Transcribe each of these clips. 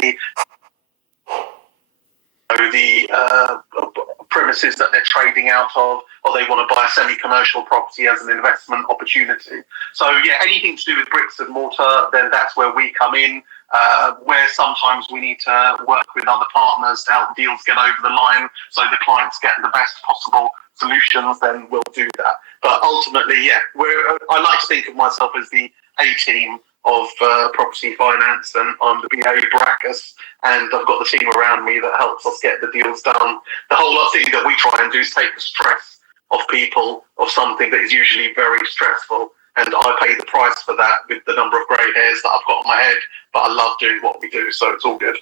the premises that they're trading out of, or they want to buy a semi-commercial property as an investment opportunity. So yeah, anything to do with bricks and mortar, then that's where we come in. Where sometimes we need to work with other partners to help deals get over the line so the clients get the best possible solutions, then we'll do that. But ultimately, yeah, I like to think of myself as the A-team of property finance, and I'm the BA Baracus, and I've got the team around me that helps us get the deals done. The whole thing that we try and do is take the stress of people of something that is usually very stressful, and I pay the price for that with the number of grey hairs that I've got on my head, but I love doing what we do, so it's all good.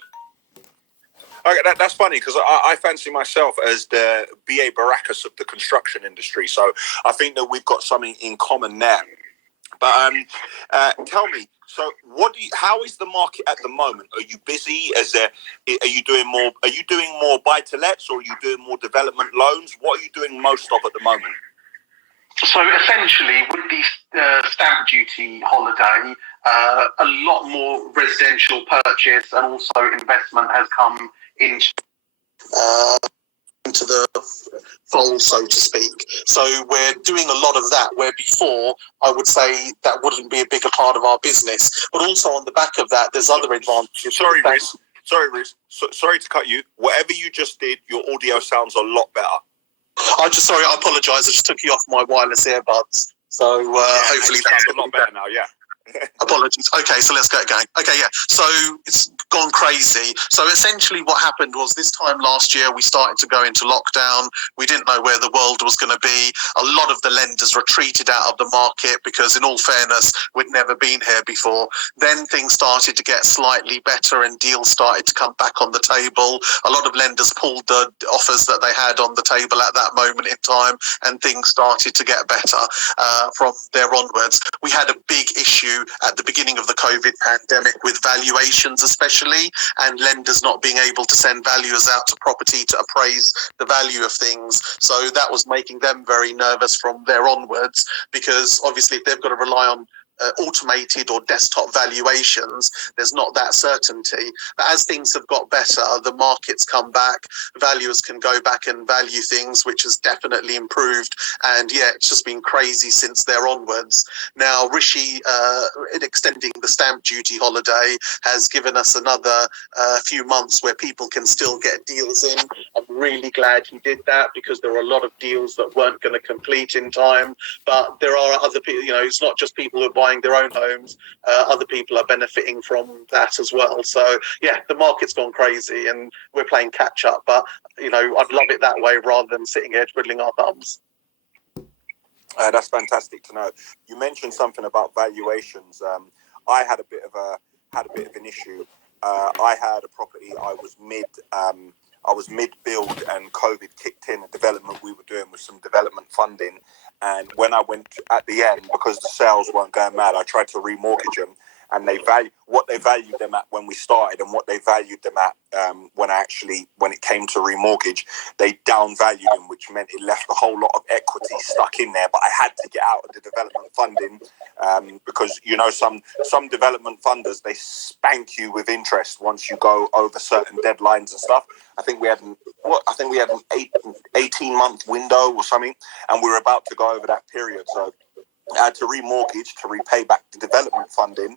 Okay, that's funny because I fancy myself as the BA Baracus of the construction industry, so I think that we've got something in common there. But tell me, so how is the market at the moment? Are you busy? Are you doing more buy-to-lets, or are you doing more development loans? What are you doing most of at the moment? So essentially, with the stamp duty holiday, a lot more residential purchase and also investment has come into the fold, so to speak. So we're doing a lot of that, where before I would say that wouldn't be a bigger part of our business. But also on the back of that, there's other advantages. Sorry, Riz. Sorry to cut you. Whatever you just did, your audio sounds a lot better. I apologise. I just took you off my wireless earbuds. So hopefully that sounds a lot better now, yeah. Apologies. Okay, so let's go again. Okay, yeah. So it's gone crazy. So essentially what happened was this time last year, we started to go into lockdown. We didn't know where the world was going to be. A lot of the lenders retreated out of the market because, in all fairness, we'd never been here before. Then things started to get slightly better and deals started to come back on the table. A lot of lenders pulled the offers that they had on the table at that moment in time, and things started to get better from there onwards. We had a big issue at the beginning of the COVID pandemic with valuations especially, and lenders not being able to send valuers out to property to appraise the value of things. So that was making them very nervous from there onwards, because obviously if they've got to rely on automated or desktop valuations, there's not that certainty. But as things have got better, the markets come back, valuers can go back and value things, which has definitely improved. And yeah, it's just been crazy since there onwards. Now, Rishi, in extending the stamp duty holiday, has given us another few months where people can still get deals in. I'm really glad he did that, because there were a lot of deals that weren't going to complete in time. But there are other people, it's not just people who are buying their own homes, other people are benefiting from that as well. So yeah, the market's gone crazy and we're playing catch up, but I'd love it that way rather than sitting here twiddling our thumbs. That's fantastic to know. You mentioned something about valuations. I had a bit of an issue. I had a property. I was mid-build and COVID kicked in. A development we were doing with some development funding, and when I went at the end, because the sales weren't going mad, I tried to remortgage them, and they valued them at when we started, and what they valued them at when it came to remortgage, they downvalued them, which meant it left a whole lot of equity stuck in there. But I had to get out of the development funding because some development funders, they spank you with interest once you go over certain deadlines and stuff. I think we had an 18-month window or something, and we were about to go over that period. So I had to remortgage to repay back the development funding.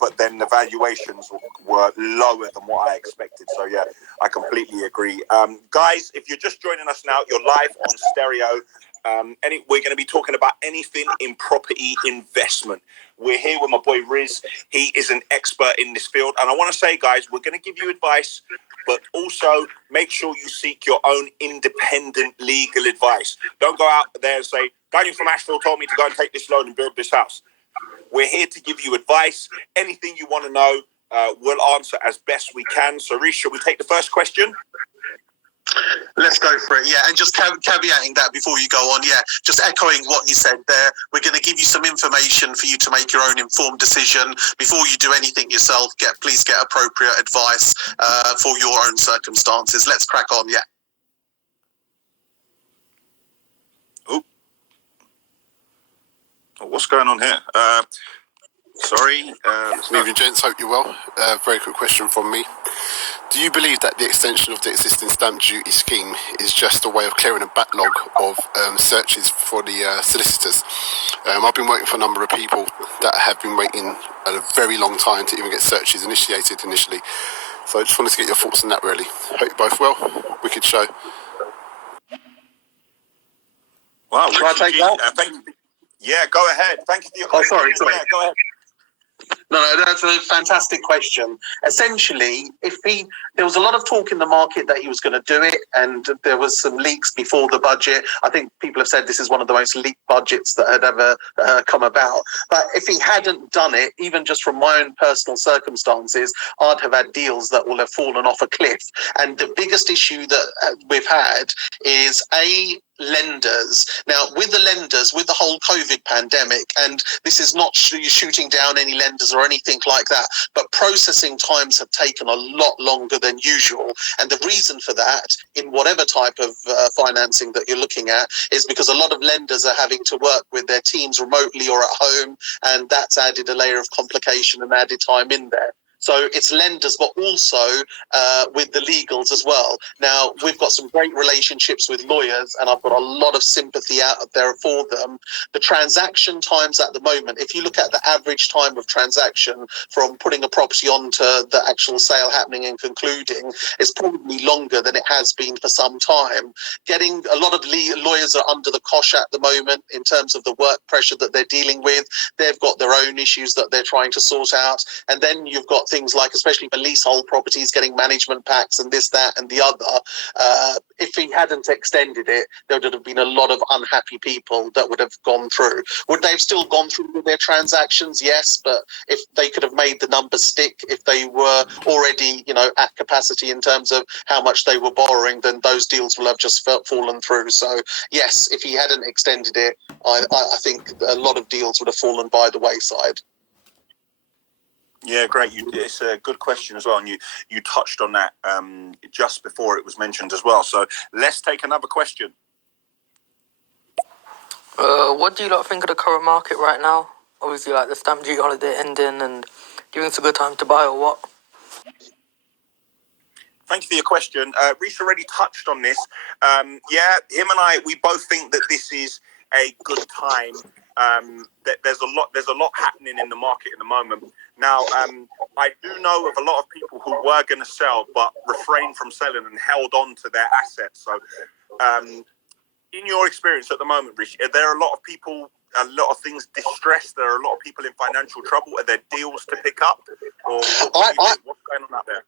But then the valuations were lower than what I expected. So, yeah, I completely agree. Guys, if you're just joining us now, you're live on stereo. We're going to be talking about anything in property investment. We're here with my boy Riz. He is an expert in this field. And I want to say, guys, we're going to give you advice, but also make sure you seek your own independent legal advice. Don't go out there and say, Daniel from Asheville told me to go and take this loan and build this house. We're here to give you advice. Anything you want to know, we'll answer as best we can. So, Riz, shall we take the first question? Let's go for it, yeah. And just caveating that before you go on, yeah, just echoing what you said there. We're going to give you some information for you to make your own informed decision. Before you do anything yourself, please get appropriate advice for your own circumstances. Let's crack on, yeah. What's going on here? Sorry. Good evening, gents. Hope you're well. Very quick question from me. Do you believe that the extension of the existing stamp duty scheme is just a way of clearing a backlog of searches for the solicitors? I've been working for a number of people that have been waiting a very long time to even get searches initiated initially. So I just wanted to get your thoughts on that, really. Hope you're both well. Wicked show. Wow, Can I take that? Yeah, go ahead. Thank you for your question. Sorry. Yeah, go ahead. No, that's a fantastic question. Essentially, there was a lot of talk in the market that he was going to do it, and there was some leaks before the budget. I think people have said this is one of the most leaked budgets that had ever come about. But if he hadn't done it, even just from my own personal circumstances, I'd have had deals that will have fallen off a cliff. And the biggest issue that we've had is lenders. Now, with the lenders, with the whole COVID pandemic, and this is not shooting down any lenders or anything like that, but processing times have taken a lot longer than usual. And the reason for that, in whatever type of financing that you're looking at, is because a lot of lenders are having to work with their teams remotely or at home, and that's added a layer of complication and added time in there. So it's lenders, but also with the legals as well. Now, we've got some great relationships with lawyers, and I've got a lot of sympathy out there for them. The transaction times at the moment, if you look at the average time of transaction from putting a property on to the actual sale happening and concluding, is probably longer than it has been for some time. Getting a lot of lawyers are under the cosh at the moment in terms of the work pressure that they're dealing with. They've got their own issues that they're trying to sort out. And then you've got things like, especially for leasehold properties, getting management packs and this, that, and the other. If he hadn't extended it, there would have been a lot of unhappy people that would have gone through. Would they have still gone through with their transactions? Yes, but if they could have made the numbers stick, if they were already, at capacity in terms of how much they were borrowing, then those deals will have just fallen through. So yes, if he hadn't extended it, I think a lot of deals would have fallen by the wayside. Yeah, great. It's a good question as well, and you touched on that just before it was mentioned as well. So let's take another question. What do you lot think of the current market right now? Obviously, like the stamp duty holiday ending, and do you think it's a good time to buy or what? Thank you for your question. Reece already touched on this. Him and I, we both think that this is a good time. That there's a lot happening in the market at the moment. Now, I do know of a lot of people who were going to sell but refrained from selling and held on to their assets. So, in your experience at the moment, Rishi, are there a lot of people, a lot of things distressed? There are a lot of people in financial trouble. Are there deals to pick up? Or what's going on out there?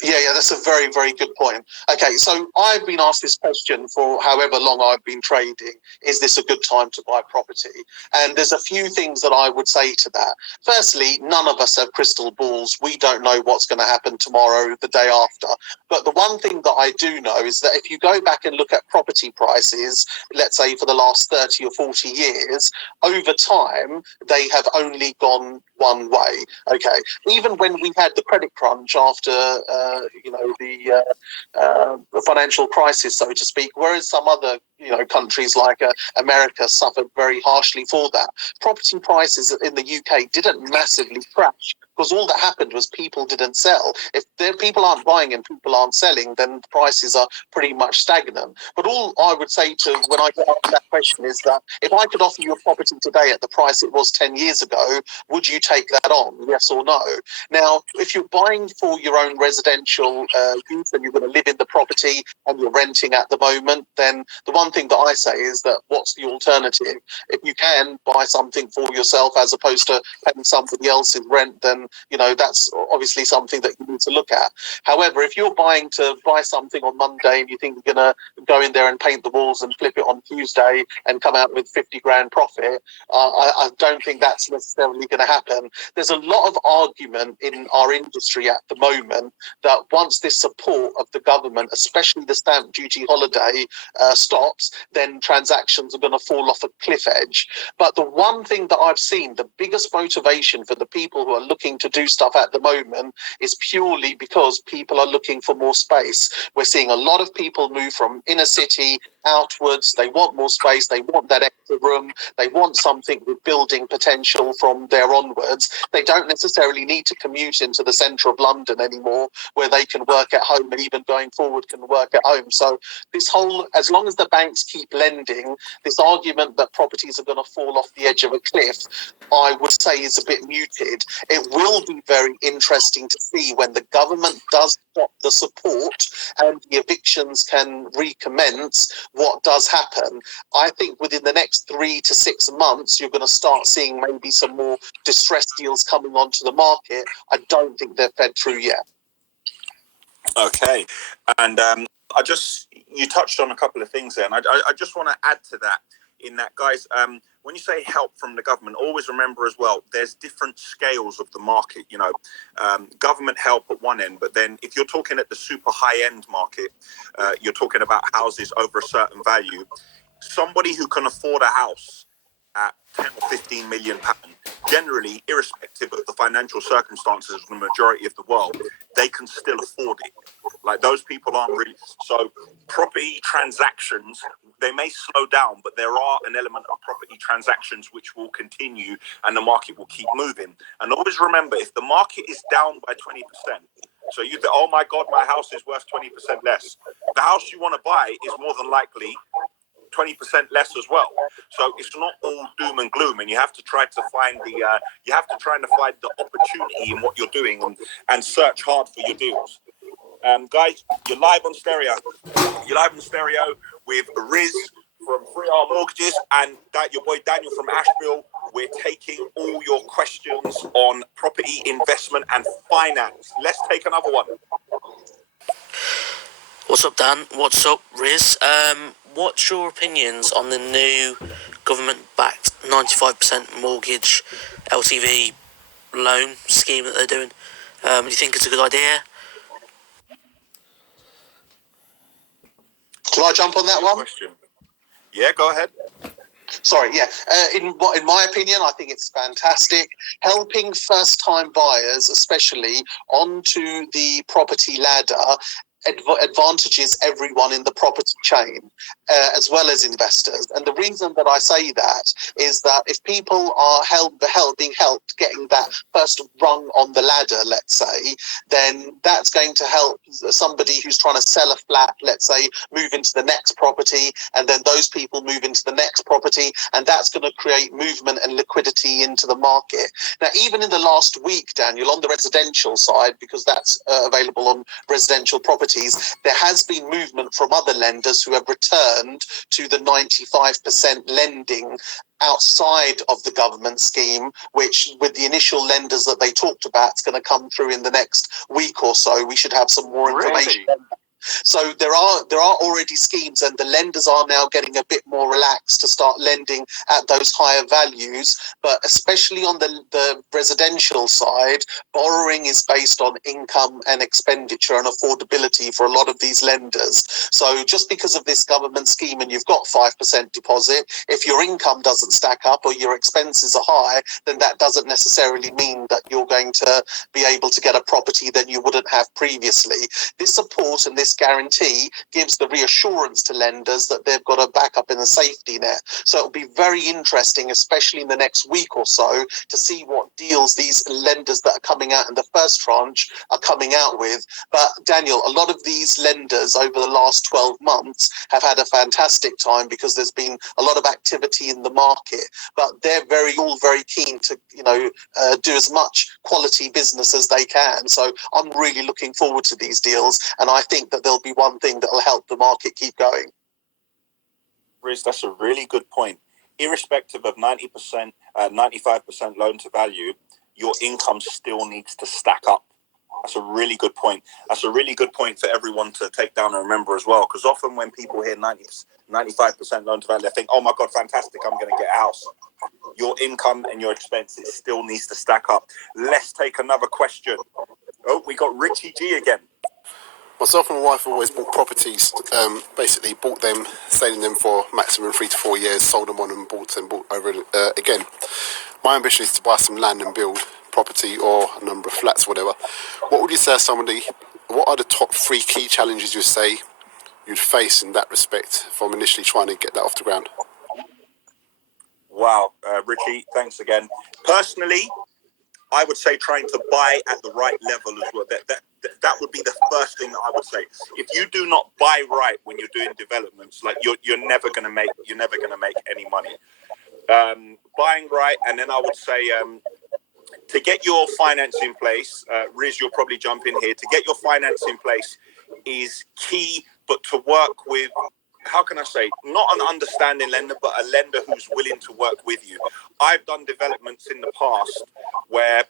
Yeah, that's a very, very good point. Okay, so I've been asked this question for however long I've been trading. Is this a good time to buy property? And there's a few things that I would say to that. Firstly, none of us have crystal balls. We don't know what's going to happen tomorrow, the day after. But the one thing that I do know is that if you go back and look at property prices, let's say for the last 30 or 40 years, over time, they have only gone one way. Okay, even when we had the credit crunch after the financial crisis, so to speak, whereas some other countries like America suffered very harshly for that, property prices in the UK didn't massively crash because all that happened was people didn't sell. If people aren't buying and people aren't selling, then prices are pretty much stagnant. But all I would say to when I get asked that question is that if I could offer you a property today at the price it was 10 years ago, would you take that on? Yes or no? Now, if you're buying for your own residential use and you're going to live in the property and you're renting at the moment, then the one thing that I say is that what's the alternative? If you can buy something for yourself as opposed to paying somebody else's rent, then that's obviously something that you need to look at. However, if you're buying to buy something on Monday and you think you're going to go in there and paint the walls and flip it on Tuesday and come out with 50 grand profit, I don't think that's necessarily going to happen. There's a lot of argument in our industry at the moment that once this support of the government, especially the stamp duty holiday, stops, stops, then transactions are going to fall off a cliff edge. But the one thing that I've seen, the biggest motivation for the people who are looking to do stuff at the moment is purely because people are looking for more space. We're seeing a lot of people move from inner city outwards. They want more space. They want that extra room. They want something with building potential from there onwards. They don't necessarily need to commute into the centre of London anymore, where they can work at home, and even going forward can work at home. So this whole, as long as the banks keep lending, this argument that properties are going to fall off the edge of a cliff, I would say is a bit muted. It will be very interesting to see when the government does stop the support and the evictions can recommence, what does happen. I think within the next 3 to 6 months, you're going to start seeing maybe some more distressed deals coming onto the market. I don't think they're fed through yet. Okay, and you touched on a couple of things there, and I just want to add to that. In that, guys, when you say help from the government, always remember as well, there's different scales of the market. You know, government help at one end, but then if you're talking at the super high end market, you're talking about houses over a certain value. Somebody who can afford a house at 10 or 15 million pounds, generally, irrespective of the financial circumstances of the majority of the world, they can still afford it. Like, those people aren't really. So property transactions, they may slow down, but there are an element of property transactions which will continue, and the market will keep moving. And always remember, if the market is down by 20%, so you think, oh my God, my house is worth 20% less. The house you want to buy is more than likely 20% less as well. So it's not all doom and gloom, and you have to try to find the opportunity in what you're doing, and search hard for your deals. Guys, you're live on stereo. You're live on stereo with Riz from 3R Mortgages and your boy Daniel from Asheville. We're taking all your questions on property investment and finance. Let's take another one. What's up, Dan? What's up, Riz? What's your opinions on the new government-backed 95% mortgage LTV loan scheme that they're doing? Do you think it's a good idea? Can I jump on that one? Question. Yeah, go ahead. Sorry, yeah. In my opinion, I think it's fantastic. Helping first-time buyers, especially, onto the property ladder, advantages everyone in the property chain, as well as investors. And the reason that I say that is that if people are being helped getting that first rung on the ladder, let's say, then that's going to help somebody who's trying to sell a flat, let's say, move into the next property, and then those people move into the next property, and that's going to create movement and liquidity into the market. Now, even in the last week, Daniel, on the residential side, because that's available on residential properties, there has been movement from other lenders who have returned to the 95% lending outside of the government scheme, which with the initial lenders that they talked about, it's going to come through in the next week or so. We should have some more information. Really? So there are already schemes, and the lenders are now getting a bit more relaxed to start lending at those higher values. But especially on the residential side, borrowing is based on income and expenditure and affordability for a lot of these lenders. So just because of this government scheme and you've got 5% deposit, if your income doesn't stack up or your expenses are high, then that doesn't necessarily mean that you're going to be able to get a property that you wouldn't have previously. This support and this guarantee gives the reassurance to lenders that they've got a backup in a safety net. So it'll be very interesting, especially in the next week or so, to see what deals these lenders that are coming out in the first tranche are coming out with. But Daniel, a lot of these lenders over the last 12 months have had a fantastic time because there's been a lot of activity in the market, but they're all very keen to do as much quality business as they can. So I'm really looking forward to these deals, and I think that there'll be one thing that will help the market keep going. Riz, that's a really good point. Irrespective of 90%, 95% loan to value, your income still needs to stack up. That's a really good point. That's a really good point for everyone to take down and remember as well, because often when people hear 95% loan to value, they think, oh my God, fantastic, I'm going to get a house. Your income and your expenses still needs to stack up. Let's take another question. Oh, we got Richie G again. Myself and my wife have always bought properties, basically bought them, stayed in them for maximum 3 to 4 years, sold them on and bought over again. My ambition is to buy some land and build property or a number of flats, whatever. What would you say what are the top 3 key challenges you say you'd face in that respect from initially trying to get that off the ground? Wow, Richie, thanks again. Personally, I would say trying to buy at the right level as well. That would be the first thing that I would say. If you do not buy right when you're doing developments, like you're never gonna make any money. Buying right, and then I would say to get your finance in place, Riz, you'll probably jump in here. To get your finance in place is key, but to work with, how can I say, not an understanding lender, but a lender who's willing to work with you. I've done developments in the past where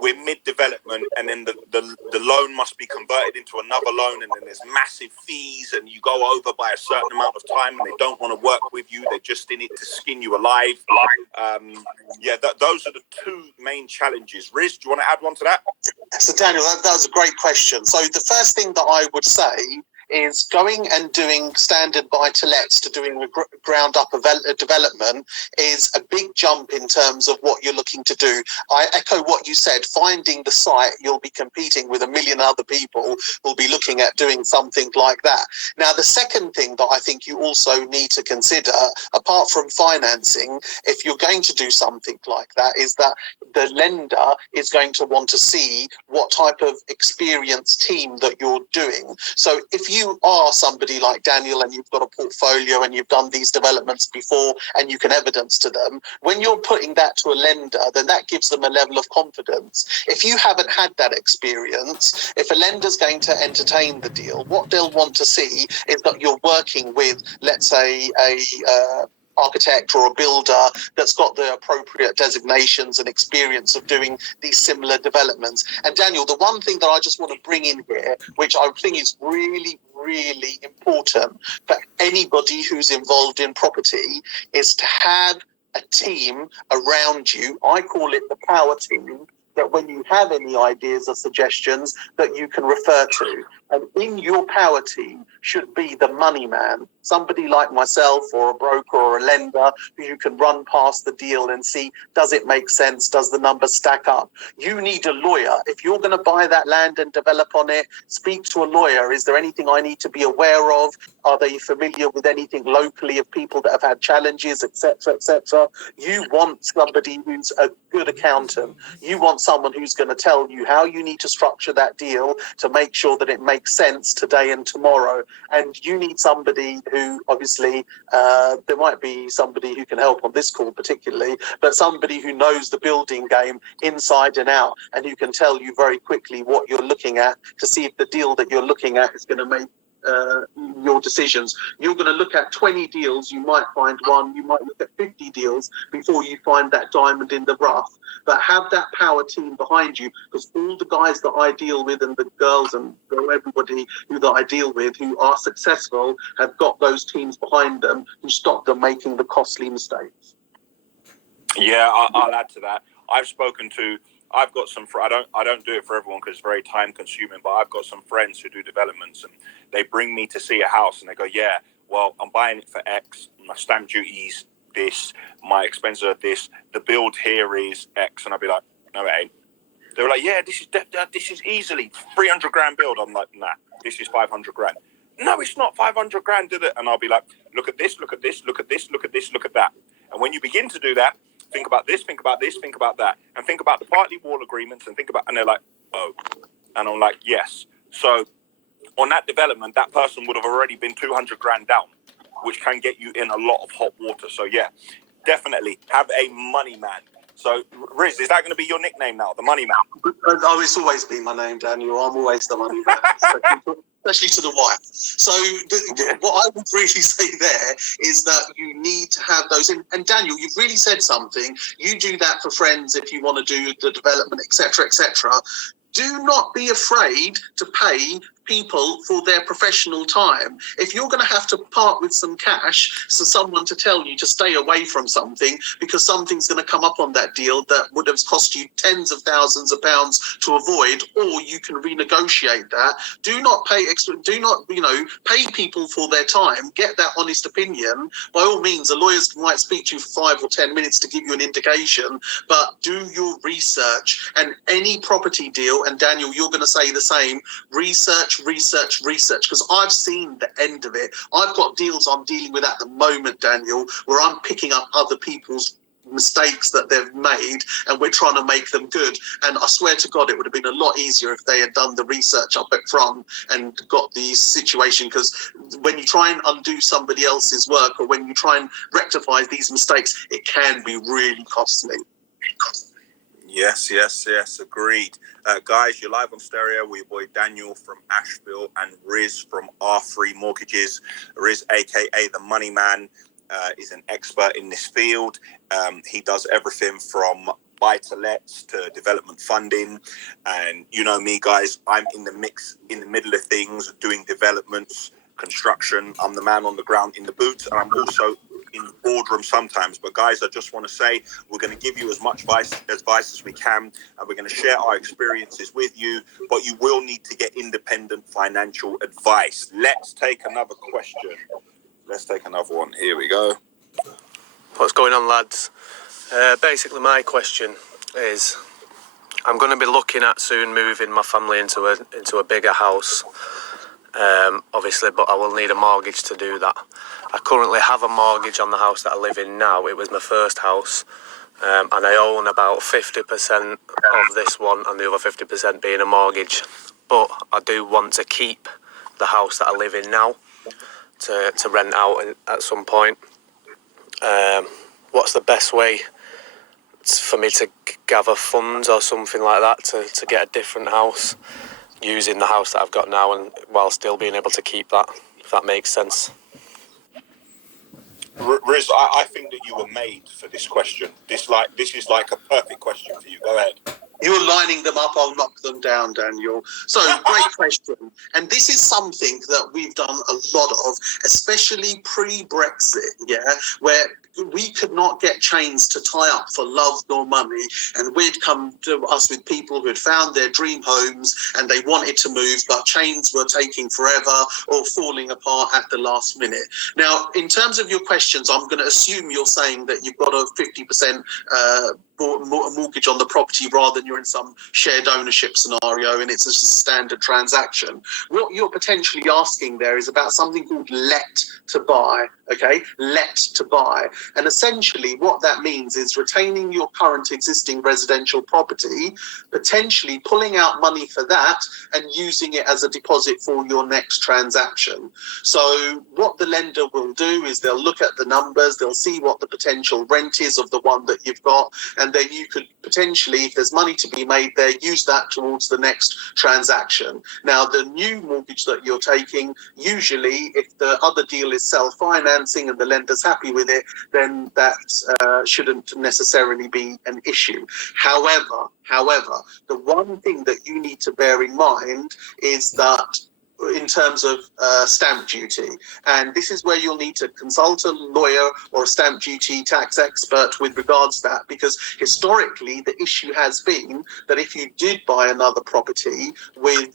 we're mid-development and then the loan must be converted into another loan, and then there's massive fees and you go over by a certain amount of time and they don't want to work with you. They're just in it to skin you alive. Those are the 2 main challenges. Riz, do you want to add one to that? So Daniel, that was a great question. So the first thing that I would say is going and doing standard buy-to-lets to doing a ground-up development is a big jump in terms of what you're looking to do. I echo what you said. Finding the site, you'll be competing with a million other people who'll be looking at doing something like that. Now, the second thing that I think you also need to consider, apart from financing, if you're going to do something like that, is that the lender is going to want to see what type of experienced team that you're doing. So if you are somebody like Daniel and you've got a portfolio and you've done these developments before and you can evidence to them, when you're putting that to a lender, then that gives them a level of confidence. If you haven't had that experience, if a lender's going to entertain the deal, what they'll want to see is that you're working with, let's say, a architect or a builder that's got the appropriate designations and experience of doing these similar developments. And Daniel, the one thing that I just want to bring in here, which I think is really, really important for anybody who's involved in property, is to have a team around you. I call it the power team, that when you have any ideas or suggestions that you can refer to. And in your power team should be the money man, somebody like myself or a broker or a lender who you can run past the deal and see, does it make sense? Does the numbers stack up? You need a lawyer. If you're going to buy that land and develop on it, speak to a lawyer. Is there anything I need to be aware of? Are they familiar with anything locally of people that have had challenges, etc., etc.? You want somebody who's a good accountant. You want someone who's going to tell you how you need to structure that deal to make sure that it makes sense today and tomorrow. And you need somebody who, obviously, there might be somebody who can help on this call particularly, but somebody who knows the building game inside and out and who can tell you very quickly what you're looking at to see if the deal that you're looking at is going to make your decisions. You're going to look at 20 deals, you might find one, you might look at 50 deals before you find that diamond in the rough. But have that power team behind you, because all the guys that I deal with and the girls and everybody that I deal with who are successful have got those teams behind them who stop them making the costly mistakes. Yeah, I'll add to that. I've got some. I don't do it for everyone because it's very time consuming. But I've got some friends who do developments, and they bring me to see a house, and they go, "Yeah, well, I'm buying it for X. My stamp duty's this. My expenses are this. The build here is X." And I'll be like, "No, it ain't." They're like, "Yeah, this is easily 300 grand build." I'm like, "Nah, this is 500 grand." "No, it's not 500 grand, did it?" And I'll be like, "Look at this. Look at this. Look at this. Look at this. Look at that." And when you begin to do that, think about this, think about this, think about that, and think about the partly wall agreements, and they're like, "Oh," and I'm like, "Yes." So on that development, that person would have already been 200 grand down, which can get you in a lot of hot water. So yeah, definitely have a money man. So Riz, is that going to be your nickname now, the money man? Oh, it's always been my name, Daniel. I'm always the money man, especially to the wife. So what I would really say there is that you need to have those. And Daniel, you've really said something. You do that for friends if you want to do the development, etc., etc. Do not be afraid to pay people for their professional time. If you're going to have to part with some cash for someone to tell you to stay away from something because something's going to come up on that deal that would have cost you tens of thousands of pounds to avoid, or you can renegotiate that. Do not pay extra. Do not, pay people for their time. Get that honest opinion. By all means, the lawyers might speak to you for 5 or 10 minutes to give you an indication, but do your research. And any property deal, and Daniel, you're going to say the same, research, because I've seen the end of it. I've got deals I'm dealing with at the moment, Daniel, where I'm picking up other people's mistakes that they've made and we're trying to make them good. And I swear to God, it would have been a lot easier if they had done the research up at front and got the situation, because when you try and undo somebody else's work, or when you try and rectify these mistakes, it can be really costly. Yes, agreed. Guys, you're live on stereo with your boy Daniel from Asheville and Riz from R3 Mortgages. Riz, aka the Money Man, is an expert in this field. He does everything from buy-to-lets to development funding. And you know me, guys, I'm in the mix, in the middle of things, doing developments, construction. I'm the man on the ground in the boots, and I'm also in the boardroom sometimes. But guys, I just want to say we're going to give you as much advice as we can, and we're going to share our experiences with you, but you will need to get independent financial advice. Let's take another question. Let's take another one. Here we go. What's going on, lads? Basically, my question is, I'm going to be looking at soon moving my family into a bigger house, obviously, but I will need a mortgage to do that. I currently have a mortgage on the house that I live in now. It was my first house, and I own about 50% of this one, and the other 50% being a mortgage. But I do want to keep the house that I live in now to rent out at some point. What's the best way for me to gather funds or something like that to get a different house using the house that I've got now, and while still being able to keep that, if that makes sense? Riz, I think that you were made for this question. This is like a perfect question for you. Go ahead. You're lining them up, I'll knock them down, Daniel. So, great question. And this is something that we've done a lot of, especially pre-Brexit, where we could not get chains to tie up for love nor money. And we'd come to us with people who had found their dream homes and they wanted to move, but chains were taking forever or falling apart at the last minute. Now, in terms of your questions, I'm going to assume you're saying that you've got a 50% mortgage on the property rather than you're in some shared ownership scenario and it's a standard transaction. What you're potentially asking there is about something called let to buy, okay? Let to buy. And essentially what that means is retaining your current existing residential property, potentially pulling out money for that and using it as a deposit for your next transaction. So what the lender will do is they'll look at the numbers, they'll see what the potential rent is of the one that you've got, and then you could potentially, if there's money to be made there, use that towards the next transaction. Now, the new mortgage that you're taking, usually if the other deal is self-financing and the lender's happy with it, then that shouldn't necessarily be an issue. However, the one thing that you need to bear in mind is that in terms of stamp duty. And this is where you'll need to consult a lawyer or a stamp duty tax expert with regards to that, because historically the issue has been that if you did buy another property with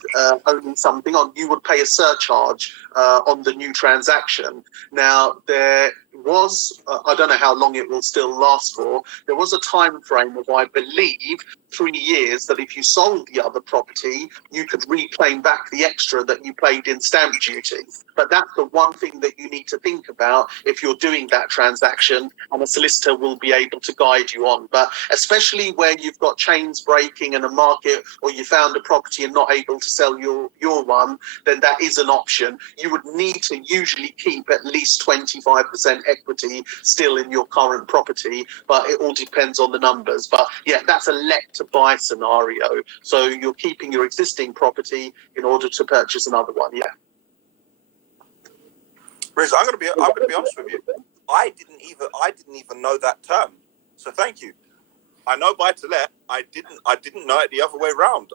owning something on, you would pay a surcharge on the new transaction. Now, there was, I don't know how long it will still last for, there was a time frame of, I believe, 3 years that if you sold the other property, you could reclaim back the extra that you paid in stamp duty. But that's the one thing that you need to think about if you're doing that transaction, and a solicitor will be able to guide you on. But especially where you've got chains breaking in a market, or you found a property and not able to sell your one, then that is an option. You would need to usually keep at least 25% equity still in your current property, but it all depends on the numbers. But yeah, that's a let to buy scenario. So you're keeping your existing property in order to purchase another one. Yeah. Riz, I'm gonna be honest with you. I didn't even know that term. So thank you. I know buy to let. I didn't know it the other way around.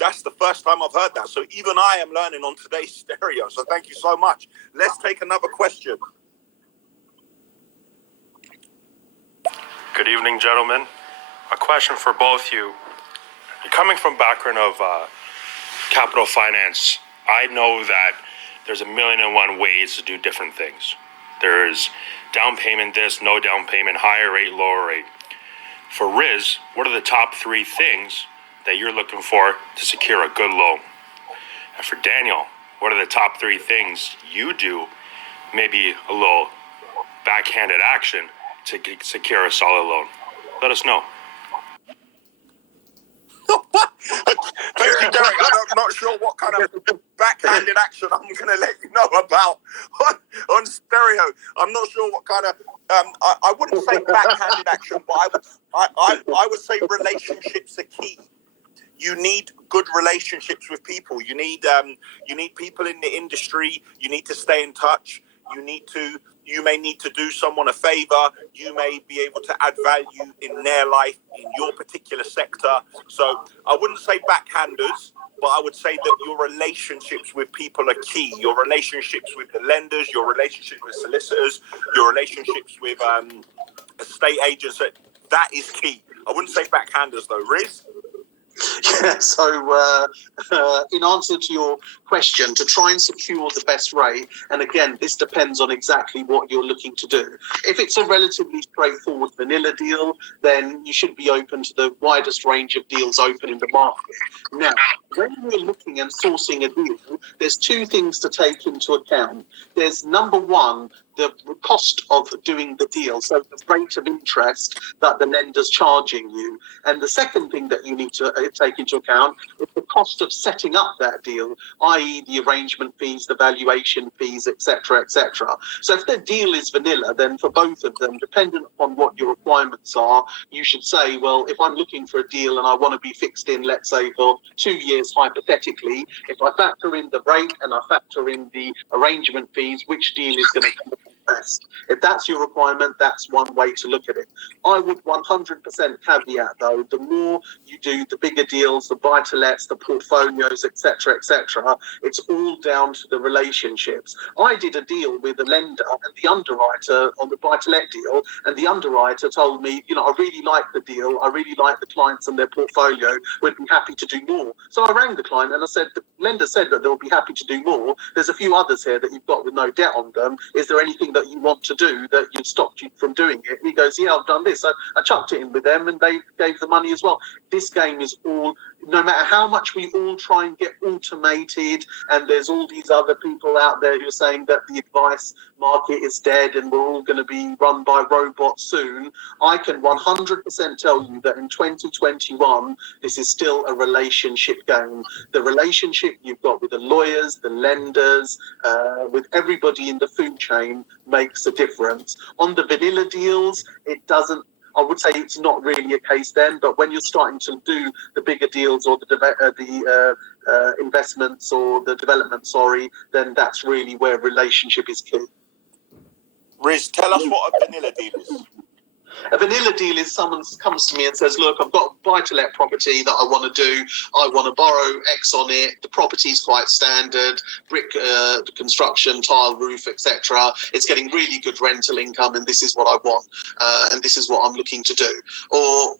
That's the first time I've heard that. So even I am learning on today's stereo. So thank you so much. Let's take another question. Good evening, gentlemen. A question for both you. You're coming from background of capital finance. I know that there's 1,000,001 ways to do different things. There's down payment this, no down payment, higher rate, lower rate. For Riz, what are the top 3 things that you're looking for to secure a good loan? And for Daniel, what are the top 3 things you do, maybe a little backhanded action, to secure a solid loan? Let us know. Thank you, Derek. I'm not sure what kind of backhanded action I'm going to let you know about on stereo. I'm not sure what kind of. I wouldn't say backhanded action, but I would say relationships are key. You need good relationships with people. You need people in the industry. You need to stay in touch. You may need to do someone a favor. You may be able to add value in their life, in your particular sector. So I wouldn't say backhanders, but I would say that your relationships with people are key. Your relationships with the lenders, your relationships with solicitors, your relationships with estate agents, that is key. I wouldn't say backhanders though. Riz? Yeah, so in answer to your question, to try and secure the best rate, and again, this depends on exactly what you're looking to do. If it's a relatively straightforward vanilla deal, then you should be open to the widest range of deals open in the market. Now, when you're looking and sourcing a deal, there's 2 things to take into account. There's number 1, the cost of doing the deal, so the rate of interest that the lender's charging you. And the second thing that you need to take into account is the cost of setting up that deal, i.e. the arrangement fees, the valuation fees, etc., etc. So if the deal is vanilla, then for both of them, dependent upon what your requirements are, you should say, well, if I'm looking for a deal and I want to be fixed in, let's say, for 2 years, hypothetically, if I factor in the rate and I factor in the arrangement fees, which deal is going to come best? If that's your requirement, that's one way to look at it. I would 100% caveat, though, the more you do, the bigger deals, the buy-to-lets, the portfolios, etc., etc., it's all down to the relationships. I did a deal with a lender and the underwriter on the buy-to-let deal, and the underwriter told me, I really like the deal, I really like the clients and their portfolio, would be happy to do more. So I rang the client and I said, the lender said that they'll be happy to do more. There's a few others here that you've got with no debt on them. Is there anything that you want to do that you've stopped you from doing it? And he goes, yeah, I've done this. I chucked it in with them and they gave the money as well. This game is all, no matter how much we all try and get automated, and there's all these other people out there who are saying that the advice market is dead and we're all going to be run by robots soon, I can 100% tell you that in 2021, this is still a relationship game. The relationship you've got with the lawyers, the lenders, with everybody in the food chain makes a difference. On the vanilla deals, it doesn't. I would say it's not really a case then, but when you're starting to do the bigger deals or the investments or the development, then that's really where relationship is key. Riz, tell us what a vanilla deal is. A vanilla deal is someone comes to me and says, look, I've got a buy-to-let property that I want to do. I want to borrow X on it. The property's quite standard, brick construction, tile roof, etc. It's getting really good rental income, and this is what I want, and this is what I'm looking to do. Or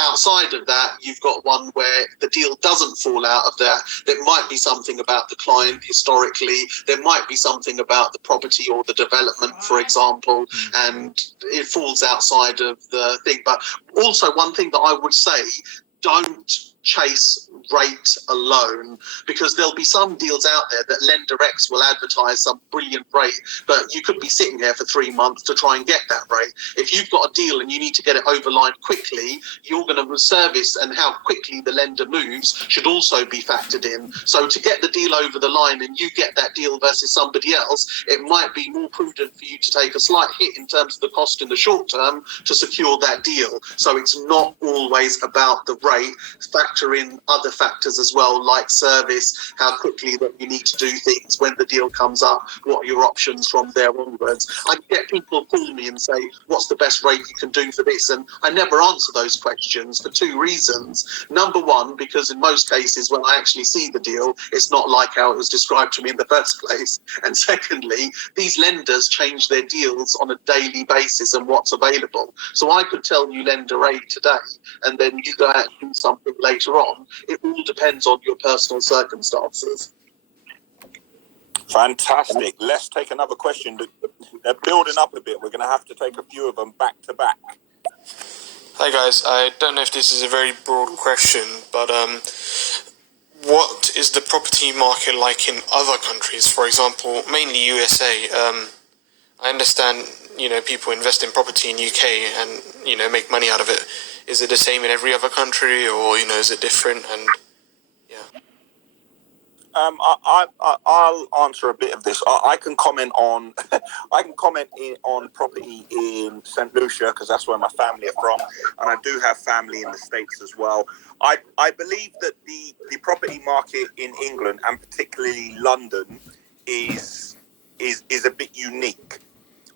outside of that, you've got one where the deal doesn't fall out of that. There might be something about the client historically. There might be something about the property or the development, for example, and it falls outside of the thing. But also one thing that I would say, don't chase rate alone, because there'll be some deals out there that lender X will advertise some brilliant rate, but you could be sitting there for 3 months to try and get that rate. If you've got a deal and you need to get it over line quickly, you're going to service, and how quickly the lender moves should also be factored in. So to get the deal over the line and you get that deal versus somebody else, it might be more prudent for you to take a slight hit in terms of the cost in the short term to secure that deal. So it's not always about the rate. factor in other factors as well, like service, how quickly that you need to do things, when the deal comes up, what are your options from there onwards. I get people call me and say, what's the best rate you can do for this? And I never answer those questions for two reasons. Number one, because in most cases, when I actually see the deal, it's not like how it was described to me in the first place. And secondly, these lenders change their deals on a daily basis and what's available. So I could tell you lender A today, and then you go out and do something later on. It all depends on your personal circumstances. Fantastic. Let's take another question. They're building up a bit. We're going to have to take a few of them back to back. Hi guys, I don't know if this is a very broad question, but what is the property market like in other countries? For example, mainly USA. I understand, people invest in property in UK and, make money out of it. Is it the same in every other country, or, is it different? And yeah. I'll answer a bit of this. I can comment on on property in St. Lucia, because that's where my family are from, and I do have family in the States as well. I believe that the property market in England, and particularly London, is a bit unique.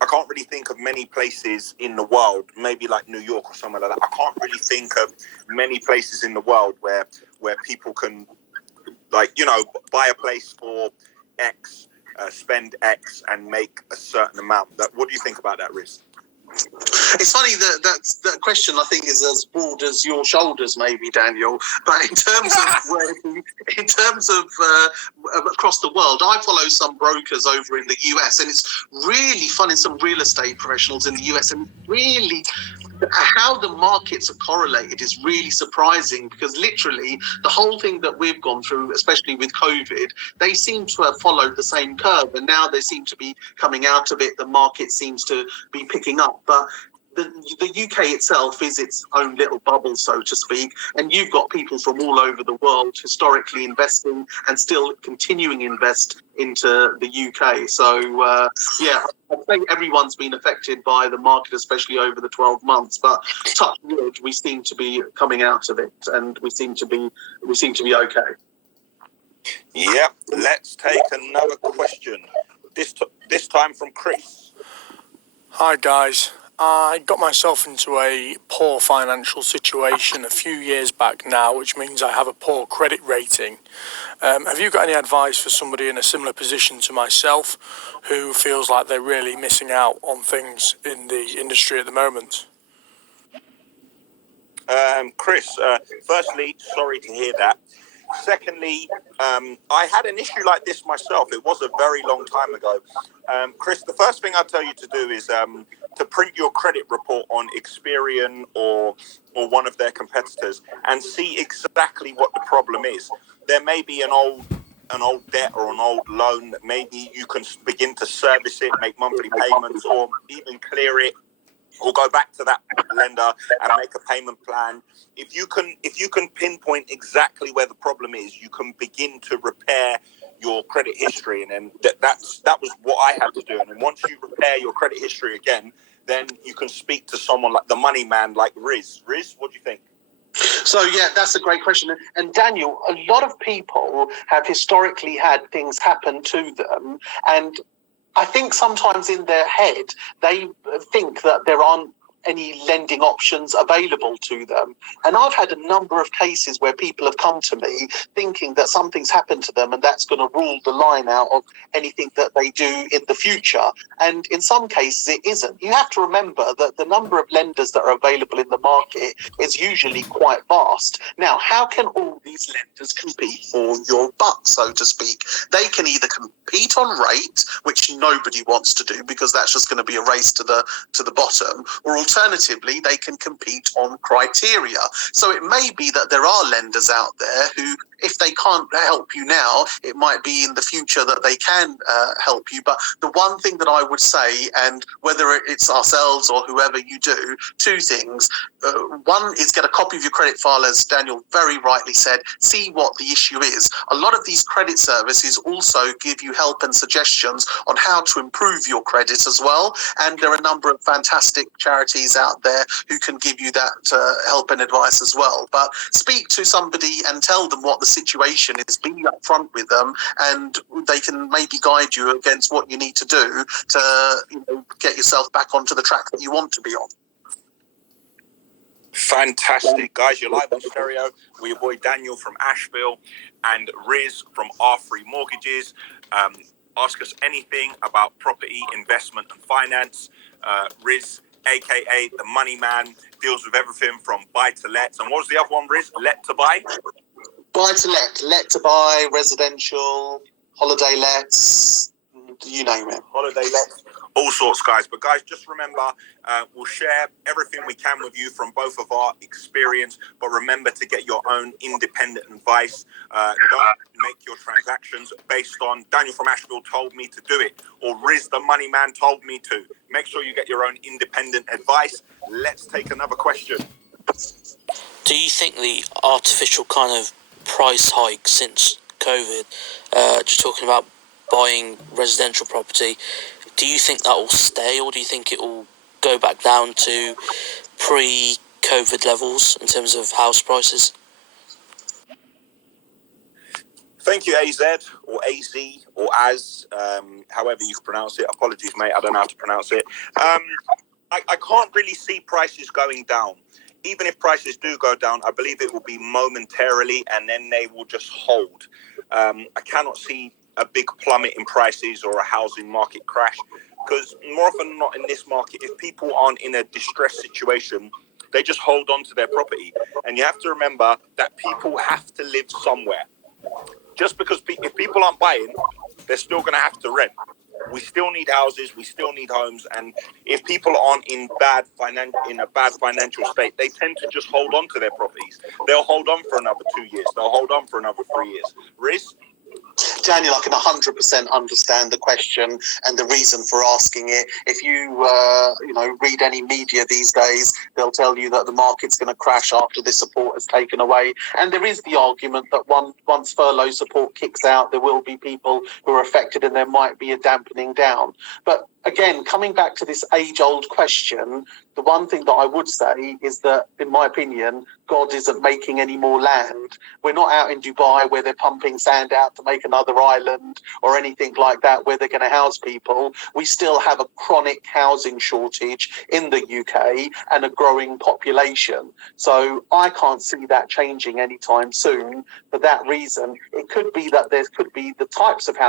I can't really think of many places in the world, maybe like New York or somewhere like that. I can't really think of many places in the world where people can, buy a place for X, spend X, and make a certain amount. What do you think about that, Riz? It's funny that question, I think, is as broad as your shoulders, maybe, Daniel. But in terms of across the world, I follow some brokers over in the US, and it's really fun. In some real estate professionals in the US, and really how the markets are correlated is really surprising, because literally the whole thing that we've gone through, especially with COVID, they seem to have followed the same curve, and now they seem to be coming out of it. The market seems to be picking up, but the UK itself is its own little bubble, so to speak, and you've got people from all over the world historically investing and still continuing to invest into the UK. So, I'd say everyone's been affected by the market, especially over the 12 months, but touch wood, we seem to be coming out of it, and we seem to be okay. Yep, let's take another question. This time from Chris. Hi guys. I got myself into a poor financial situation a few years back now, which means I have a poor credit rating. Have you got any advice for somebody in a similar position to myself who feels like they're really missing out on things in the industry at the moment? Chris, firstly, sorry to hear that. Secondly, I had an issue like this myself. It was a very long time ago. Chris, the first thing I'd tell you to do is to print your credit report on Experian or one of their competitors and see exactly what the problem is. There may be an old debt or an old loan that maybe you can begin to service it, make monthly payments, or even clear it, or go back to that lender and make a payment plan. If you can pinpoint exactly where the problem is, you can begin to repair your credit history. And then that was what I had to do. And then once you repair your credit history again, then you can speak to someone like the money man, like Riz. Riz, what do you think? So, yeah, that's a great question. And Daniel, a lot of people have historically had things happen to them, and I think sometimes in their head, they think that there aren't any lending options available to them. And I've had a number of cases where people have come to me thinking that something's happened to them and that's going to rule the line out of anything that they do in the future. And in some cases, it isn't. You have to remember that the number of lenders that are available in the market is usually quite vast. Now, how can all these lenders compete for your buck, so to speak? They can either compete on rate, which nobody wants to do because that's just going to be a race to the bottom, or alternatively, they can compete on criteria. So it may be that there are lenders out there who, if they can't help you now, it might be in the future that they can help you. But the one thing that I would say, and whether it's ourselves or whoever you do, two things. One is get a copy of your credit file, as Daniel very rightly said, see what the issue is. A lot of these credit services also give you help and suggestions on how to improve your credit as well. And there are a number of fantastic charities companies out there who can give you that help and advice as well. But speak to somebody and tell them what the situation is. Be upfront with them, and they can maybe guide you against what you need to do to get yourself back onto the track that you want to be on. Fantastic, guys. You're live on stereo. We your boy Daniel from Asheville and Riz from R3 Mortgages. Ask us anything about property, investment and finance. Riz, aka the money man, deals with everything from buy to let. And what was the other one, Riz? Let to buy? Buy to let to buy, residential, holiday lets, you name it. Holiday lets, all sorts, guys. But guys, just remember, we'll share everything we can with you from both of our experience. But remember to get your own independent advice. Don't make your transactions based on Daniel from Asheville told me to do it, or Riz the money man told me to. Make sure you get your own independent advice. Let's take another question. Do you think the artificial kind of price hike since COVID, just talking about buying residential property, do you think that will stay, or do you think it will go back down to pre-COVID levels in terms of house prices? Thank you, AZ or AZ or AZ, however you pronounce it. Apologies, mate. I don't know how to pronounce it. I can't really see prices going down. Even if prices do go down, I believe it will be momentarily and then they will just hold. I cannot see a big plummet in prices or a housing market crash, because more often than not in this market, if people aren't in a distressed situation, they just hold on to their property. And you have to remember that people have to live somewhere. Just because if people aren't buying, they're still going to have to rent. We still need houses, we still need homes, and if people aren't in a bad financial state, they tend to just hold on to their properties. They'll hold on for another 2 years. They'll hold on for another 3 years. Riz? Daniel, I can 100% understand the question and the reason for asking it. If you, read any media these days, they'll tell you that the market's going to crash after this support is taken away. And there is the argument that once furlough support kicks out, there will be people who are affected and there might be a dampening down. But again, coming back to this age-old question, the one thing that I would say is that, in my opinion, God isn't making any more land. We're not out in Dubai where they're pumping sand out to make another island or anything like that where they're going to house people. We still have a chronic housing shortage in the UK and a growing population. So I can't see that changing anytime soon. For that reason, it could be that there could be the types of housing